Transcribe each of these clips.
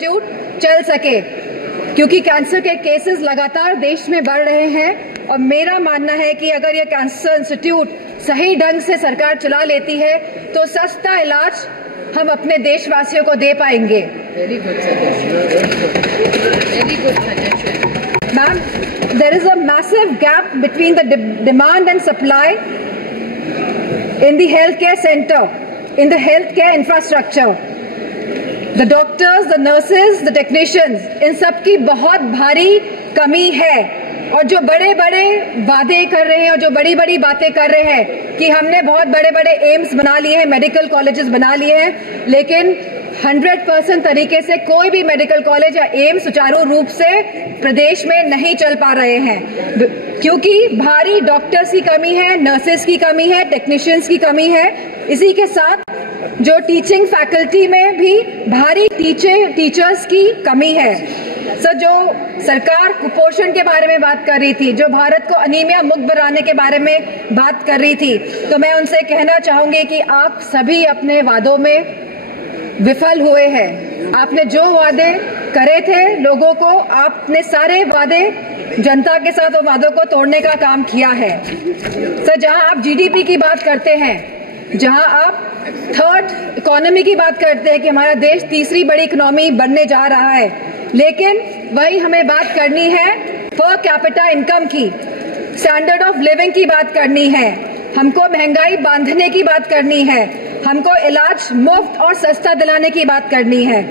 Institute चल सके, क्योंकि कैंसर के केसेस लगातार देश में बढ़ रहे हैं। और मेरा मानना है कि अगर ये कैंसर इंस्टीट्यूट सही ढंग से सरकार चला लेती है तो सस्ता इलाज हम अपने देशवासियों को दे पाएंगे। Very good suggestion, very good suggestion. Ma'am, there is a massive gap between the demand and supply in the healthcare center, in the healthcare infrastructure. The doctors, the nurses, the technicians, इन सब की बहुत भारी कमी है। और जो बड़े बड़े वादे कर रहे हैं और जो बड़ी बड़ी बातें कर रहे हैं कि हमने बहुत बड़े बड़े एम्स बना लिए हैं, मेडिकल कॉलेजेस बना लिए हैं, लेकिन 100% तरीके से कोई भी मेडिकल कॉलेज या एम्स सुचारू रूप से प्रदेश में नहीं चल पा रहे हैं, क्योंकि भारी डॉक्टर्स की कमी है, नर्सेस की कमी है, टेक्नीशियंस की कमी है। इसी के साथ जो टीचिंग फैकल्टी में भी भारी टीचर्स की कमी है। सर, जो सरकार कुपोषण के बारे में बात कर रही थी, जो भारत को अनीमिया मुक्त बनाने के बारे में बात कर रही थी, तो मैं उनसे कहना चाहूंगी कि आप सभी अपने वादों में विफल हुए हैं। आपने जो वादे करे थे लोगों को, आपने सारे वादे जनता के साथ वो वादों को तोड़ने का काम किया है। सर, जहां आप जीडीपी की बात करते हैं, जहां आप थर्ड इकोनॉमी की बात करते हैं कि हमारा देश तीसरी बड़ी इकोनॉमी बनने जा रहा है, लेकिन वही हमें बात करनी है पर कैपिटा इनकम की, स्टैंडर्ड ऑफ लिविंग की बात करनी है, हमको महंगाई बांधने की बात करनी है, हमको इलाज मुफ्त और सस्ता दिलाने की बात करनी है।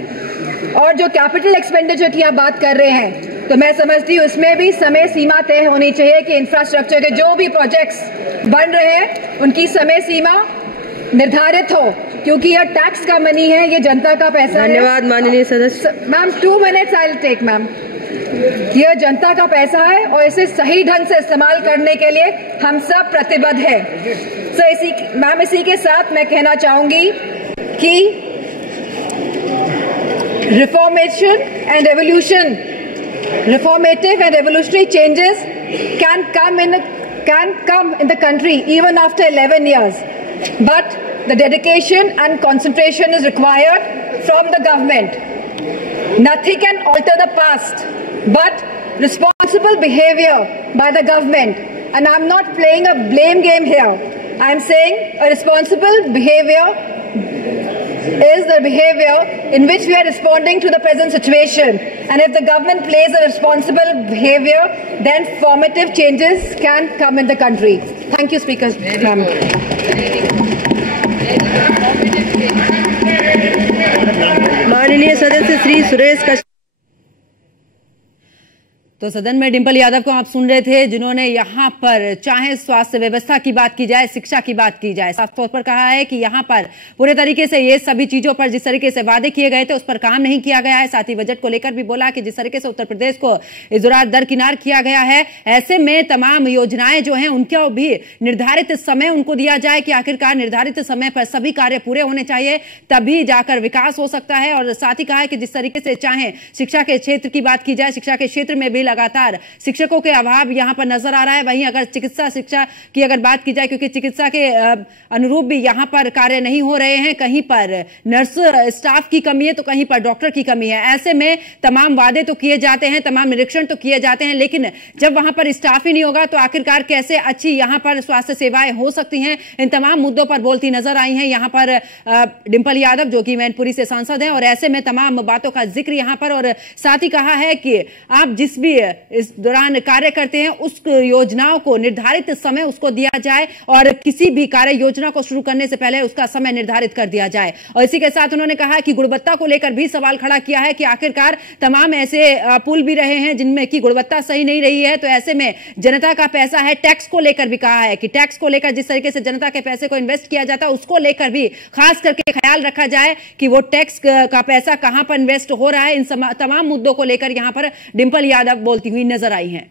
और जो कैपिटल एक्सपेंडिचर की आप बात कर रहे हैं, तो मैं समझती हूँ उसमें भी समय सीमा तय होनी चाहिए कि इंफ्रास्ट्रक्चर के जो भी प्रोजेक्ट्स बन रहे हैं उनकी समय सीमा निर्धारित हो, क्योंकि यह टैक्स का मनी है, ये जनता का पैसा है। धन्यवाद माननीय सदस्य। Ma'am, 2 minutes I will take ma'am. यह जनता का पैसा है और इसे सही ढंग से इस्तेमाल करने के लिए हम सब प्रतिबद्ध हैं। मैम, इसी के साथ मैं कहना चाहूंगी कि reformation and revolution, reformative and revolutionary changes can come in the country even after 11 years, but the dedication and concentration is required from the government. Nothing can alter the past but responsible behavior by the government, and I'm not playing a blame game here. I'm saying a responsible behavior is the behavior in which we are responding to the present situation, and if the government plays a responsible behavior, then formative changes can come in the country. Thank you, Speaker. Ma'am. माननीय सदस्य श्री सुरेश कश्यप। तो सदन में डिंपल यादव को आप सुन रहे थे, जिन्होंने यहाँ पर चाहे स्वास्थ्य व्यवस्था की बात की जाए, शिक्षा की बात की जाए, साफ तौर पर कहा है कि यहाँ पर पूरे तरीके से ये सभी चीजों पर जिस तरीके से वादे किए गए थे उस पर काम नहीं किया गया है। साथ ही बजट को लेकर भी बोला कि जिस तरीके से उत्तर प्रदेश को इस दौरान दरकिनार किया गया है, ऐसे में तमाम योजनाएं जो हैं उनका भी निर्धारित समय उनको दिया जाए कि आखिरकार निर्धारित समय पर सभी कार्य पूरे होने चाहिए, तभी जाकर विकास हो सकता है। और साथ ही कहा है कि जिस तरीके से चाहे शिक्षा के क्षेत्र की बात की जाए, शिक्षा के क्षेत्र में भी लगातार शिक्षकों के अभाव यहां पर नजर आ रहा है। वहीं अगर चिकित्सा शिक्षा की अगर बात की जाए, क्योंकि चिकित्सा के अनुरूप भी यहां पर कार्य नहीं हो रहे हैं, कहीं पर नर्स स्टाफ की कमी है तो कहीं पर डॉक्टर की कमी है। ऐसे में तमाम वादे तो किए जाते हैं, तमाम निरीक्षण तो किए जाते हैं, लेकिन जब वहां पर स्टाफ ही नहीं होगा तो आखिरकार कैसे अच्छी यहां पर स्वास्थ्य सेवाएं हो सकती हैं। इन तमाम मुद्दों पर बोलती नजर आई हैं यहां पर डिंपल यादव, जो कि मैनपुरी से सांसद हैं, और ऐसे में तमाम बातों का जिक्र यहां पर, और साथ ही कहा है कि आप जिस भी इस दौरान कार्य करते हैं उस योजनाओं को निर्धारित समय उसको दिया जाए और किसी भी कार्य योजना को शुरू करने से पहले उसका समय निर्धारित कर दिया जाए। और इसी के साथ उन्होंने कहा कि गुणवत्ता को लेकर भी सवाल खड़ा किया है कि आखिरकार तमाम ऐसे पुल भी रहे हैं जिनमें की गुणवत्ता सही नहीं रही है, तो ऐसे में जनता का पैसा है, टैक्स को लेकर भी कहा है कि टैक्स को लेकर जिस तरीके से जनता के पैसे को इन्वेस्ट किया जाता है उसको लेकर भी खास करके ख्याल रखा जाए कि वो टैक्स का पैसा कहां पर इन्वेस्ट हो रहा है। इन तमाम मुद्दों को लेकर यहां पर डिंपल यादव बोलती हुई नजर आई हैं।